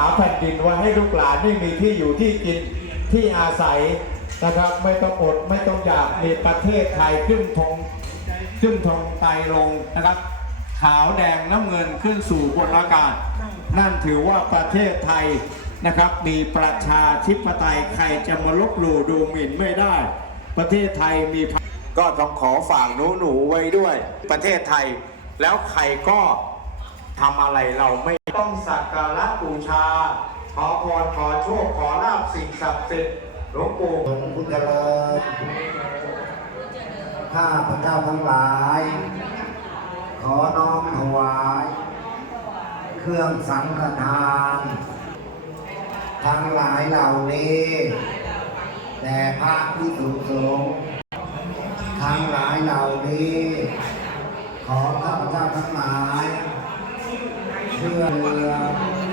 หาแผ่นดินไว้ให้ลูกหลานได้มีที่อยู่ที่กินที่อาศัยนะครับไม่ต้องอดไม่ต้องอยากมีประเทศไทยขึ้นธงขึ้นธงไตลงนะครับ ขาวแดงน้ำเงินขึ้นสู่บนอากาศ นั่นถือว่าประเทศไทยนะครับ มีประชาธิปไตยใครจะมาลบหลู่ดูหมิ่นไม่ได้ ประเทศไทยมีก็ต้องขอฝากหนูหนูไว้ด้วย ประเทศไทย แล้วใครก็ ทำอะไรเราไม่ต้องสักการะบูชา ขอพรขอโชคขอลาบสิ่งศักดิ์สิทธิ์หลวงปู่หลวงพุทธเลิศข้าพระเจ้าทั้งหลาย ขอน้อมถวาย เครื่องสังฆทาน ทั้งหลายเหล่านี้แด่พระพิสุสงฆ์ทั้งหลายเหล่านี้ ขอข้าพเจ้าทั้งหลาย 그